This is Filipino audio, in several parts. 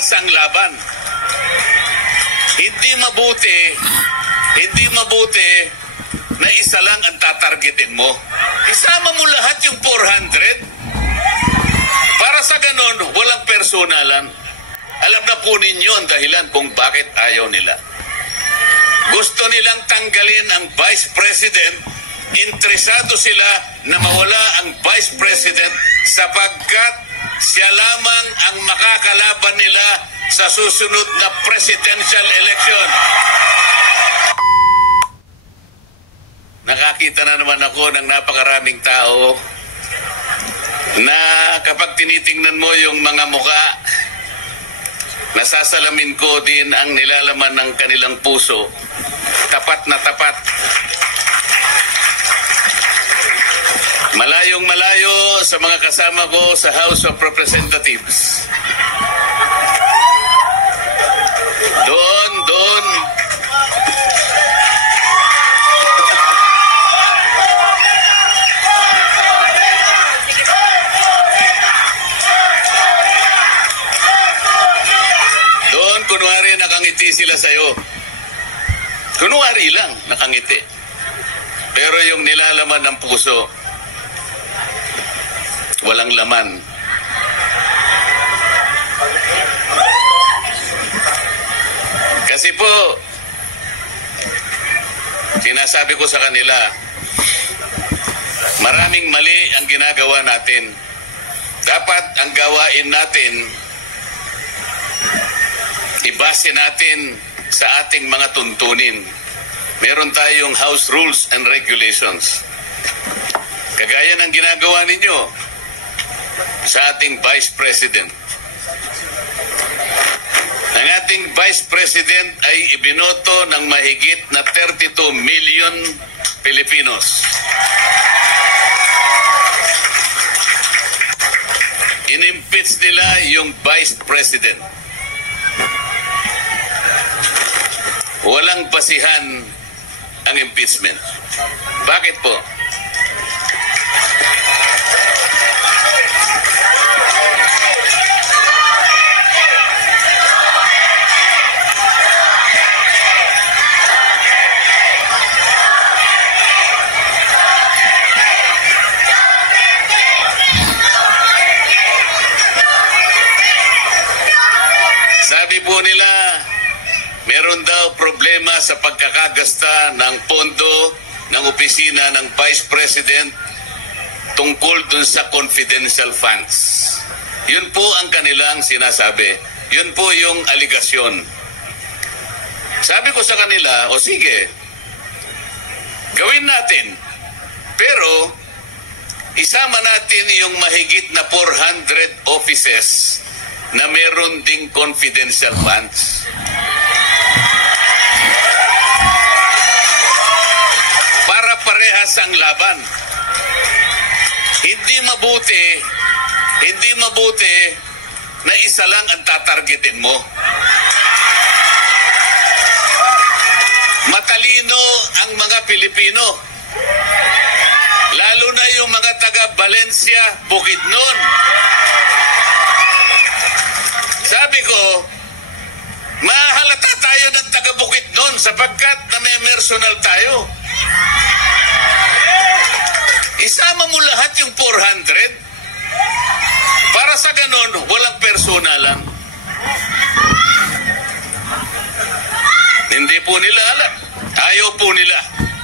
parehas ang laban. Hindi mabuti na isa lang ang tatargetin mo. Isama mo lahat yung 400 para sa ganon, walang personalan. Alam na po ninyo ang dahilan kung bakit ayaw nila. Gusto nilang tanggalin ang Vice President. Interesado sila na mawala ang Vice President sapagkat siya lamang ang makakalaban nila sa susunod na presidential election. Nakakita na naman ako ng napakaraming tao na kapag tinitingnan mo yung mga muka, nasasalamin ko din ang nilalaman ng kanilang puso. Tapat na tapat. Malayong malayo sa mga kasama ko sa House of Representatives. Doon. Doon, kunwari nakangiti sila sa'yo. Kunwari lang, nakangiti. Pero yung nilalaman ng puso, walang laman. Kasi po, sinasabi ko sa kanila, maraming mali ang ginagawa natin. Dapat ang gawain natin, ibase natin sa ating mga tuntunin. Meron tayong House Rules and Regulations. Kagaya ng ginagawa ninyo sa ating Vice President. Ang ating Vice President ay ibinoto ng mahigit na 32 million Pilipinos. Inimpeach nila yung Vice President. Walang basihan ang impeachment. Bakit po? Sabi po nila, meron daw problema sa pagkakagasta ng pondo ng opisina ng Vice President tungkol dun sa confidential funds. Yun po ang kanilang sinasabi. Yun po yung aligasyon. Sabi ko sa kanila, o sige, gawin natin. Pero, isama natin yung mahigit na 400 offices na meron ding confidential funds. Para parehas ang laban. Hindi mabuti na isa lang ang tatargetin mo. Matalino ang mga Pilipino. Lalo na yung mga taga Valencia, Bukidnon. Sabi ko, mahalata tayo ng taga Bukidnon sapagkat name-personal tayo. Isama mo lahat yung 400 para sa ganon, walang personalan. Hindi po nila alam. Ayaw po nila.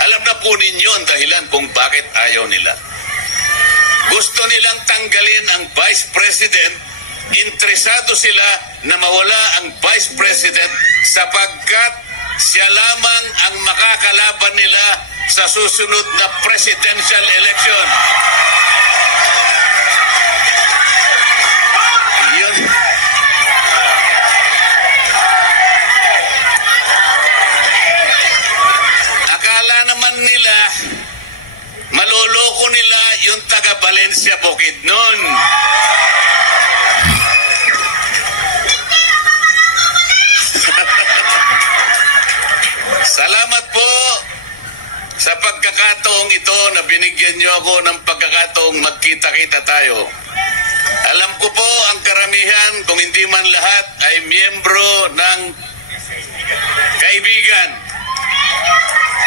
Alam na po ninyo ang dahilan kung bakit ayaw nila. Gusto nilang tanggalin ang Vice President. Interesado sila na mawala ang Vice President sapagkat siya lamang ang makakalaban nila sa susunod na presidential election. Yun. Akala naman nila, maloloko nila yung taga Valencia, Bukidnon. Salamat po sa pagkakataong ito na binigyan niyo ako ng pagkakataong magkita-kita tayo. Alam ko po ang karamihan, kung hindi man lahat, ay miyembro ng kaibigan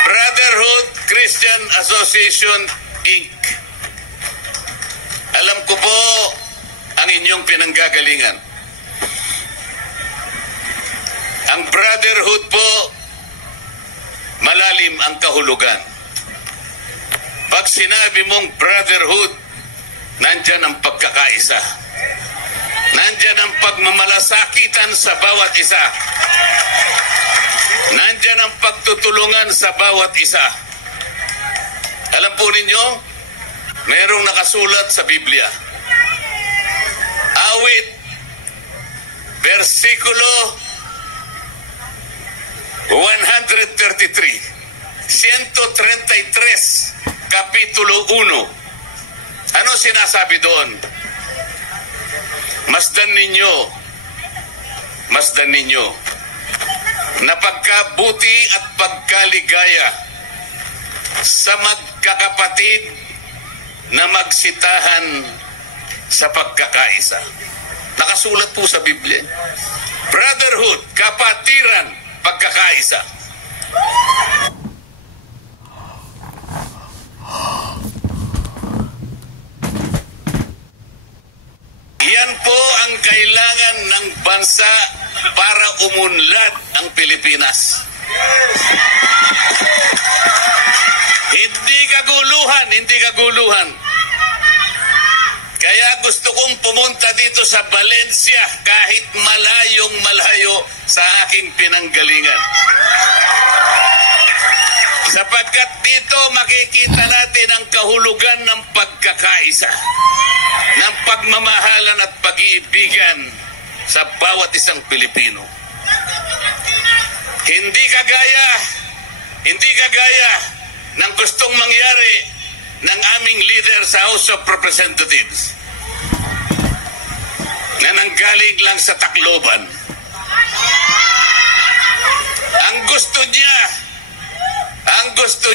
Brotherhood Christian Association Inc. Alam ko po ang inyong pinanggagalingan. Ang Brotherhood po, malalim ang kahulugan. Pag sinabi mong Brotherhood, nandyan ang pagkakaisa. Nandyan ang pagmamalasakitan sa bawat isa. Nandyan ang pagtutulungan sa bawat isa. Alam po ninyo, mayroong nakasulat sa Biblia. Awit, versikulo 133, 133, kapitulo 1. Ano sinasabi doon? Masdan ninyo na pagkabuti at pagkaligaya sa magkakapatid na magsitahan sa pagkakaisa. Nakasulat po sa Biblia. Brotherhood, kapatiran, pagkakaisa. Yan po ang kailangan ng bansa para umunlad ang Pilipinas. Hindi kaguluhan. Kaya gusto kong pumunta dito sa Valencia kahit malayo sa aking pinanggalingan. Sapagkat dito makikita natin ang kahulugan ng pagkakaisa, ng pagmamahalan at pag-iibigan sa bawat isang Pilipino. Hindi kagaya ng gustong mangyari ng aming leader sa House of Representatives na nanggaling lang sa Tacloban. Ang gusto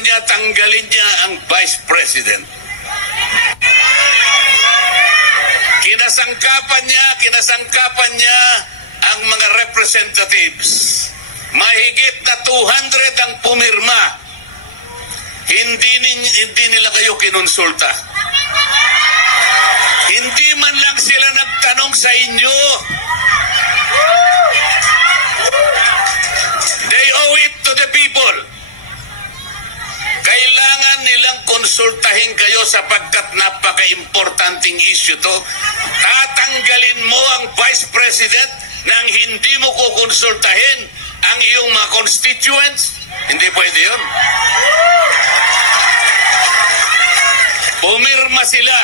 niya tanggalin niya ang Vice President. Kinasangkapan niya ang mga representatives. Mahigit na 200 ang pumirma. Hindi nila kayo kinonsulta. Hindi man lang sila nagtanong sa inyo. They owe it to the people. Kailangan nilang konsultahin kayo sapagkat napaka-importanting issue to. Tatanggalin mo ang Vice President nang hindi mo kukonsultahin ang iyong mga constituents? Hindi pwede yun. Pumirma sila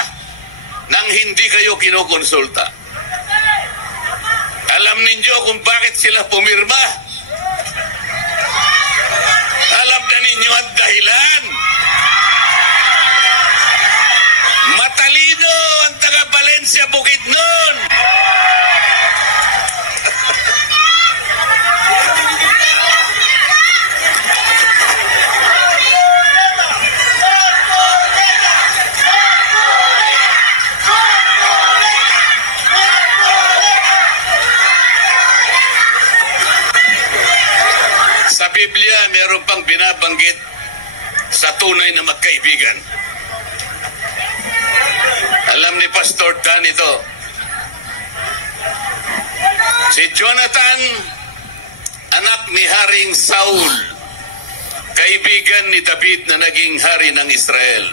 nang hindi kayo kinukonsulta. Alam ninyo kung bakit sila pumirma? Alam na ninyo ang dahilan. Matalino ang taga Valencia Bukidnon. Sa Biblia, meron pang binabanggit sa tunay na magkaibigan. Alam ni Pastor Dan ito. Si Jonathan, anak ni Haring Saul, kaibigan ni David na naging hari ng Israel.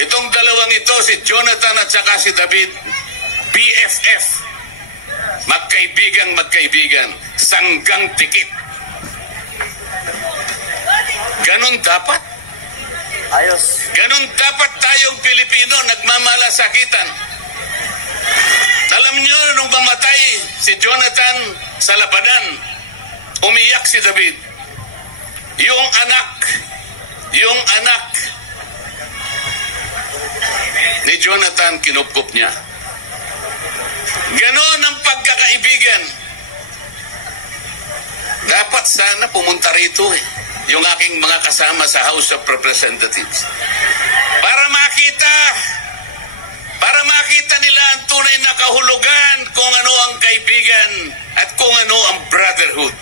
Itong dalawang ito, si Jonathan at saka si David, BFF. Magkaibigan, sanggang tikit. Ganon dapat. Ayos. Ganon dapat tayong Pilipino, nagmamalasakitan. Alam nyo, nung mamatay si Jonathan sa labanan, umiyak si David. Yung anak ni Jonathan, kinupkup niya. Ganon ang pagkakaibigan. Dapat sana pumunta rito yung aking mga kasama sa House of Representatives para makita nila ang tunay na kahulugan kung ano ang kaibigan at kung ano ang brotherhood.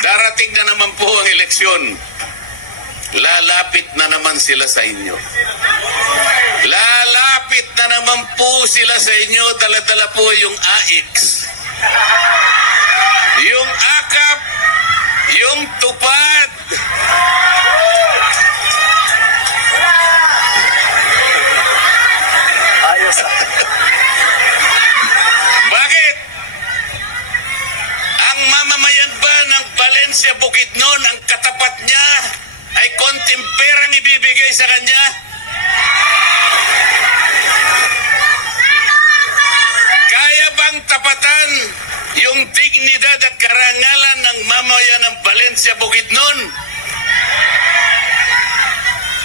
Darating na naman po ang eleksyon. Lalapit na naman sila sa inyo. Lalapit na naman po sila sa inyo. Dala-dala po yung AX. Yung AKAP. Yung tupad. Ayos ah. Bakit? Ang mamamayan ba ng Valencia Bukidnon, ang katapat niya ay konting perang ibibigay sa kanya? Kaya bang tapatan yung dignidad at karangalan ng mamamayan ng Valencia Bukidnon?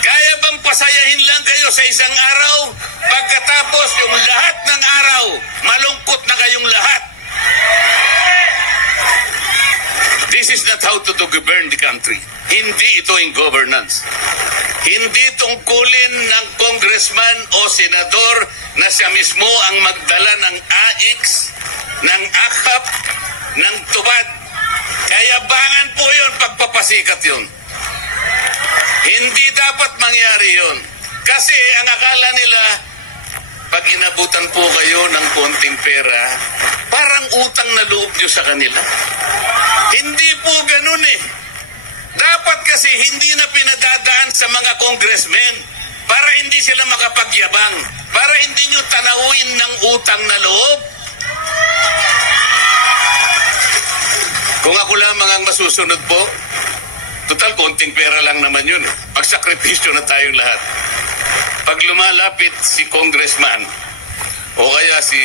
Kaya bang pasayahin lang kayo sa isang araw? Pagkatapos yung lahat ng araw, malungkot na kayong lahat. This is not how to govern the country. Hindi ito in governance. Hindi tungkulin ng congressman o senador na siya mismo ang magdala ng AX, ng AKAP, ng tupad. Kayabangan po yun, pagpapasikat yun. Hindi dapat mangyari yun. Kasi ang akala nila, pag inabutan po kayo ng konting pera, parang utang na loob nyo sa kanila. Hindi po ganun eh. Dapat kasi hindi na pinadadaan sa mga congressmen para hindi sila makapagyabang, para hindi nyo tanawin ng utang na loob. Kung ako lamang ang masusunod po, total konting pera lang naman yun. Magsakripisyo na tayong lahat. Pag lumalapit si congressman o kaya si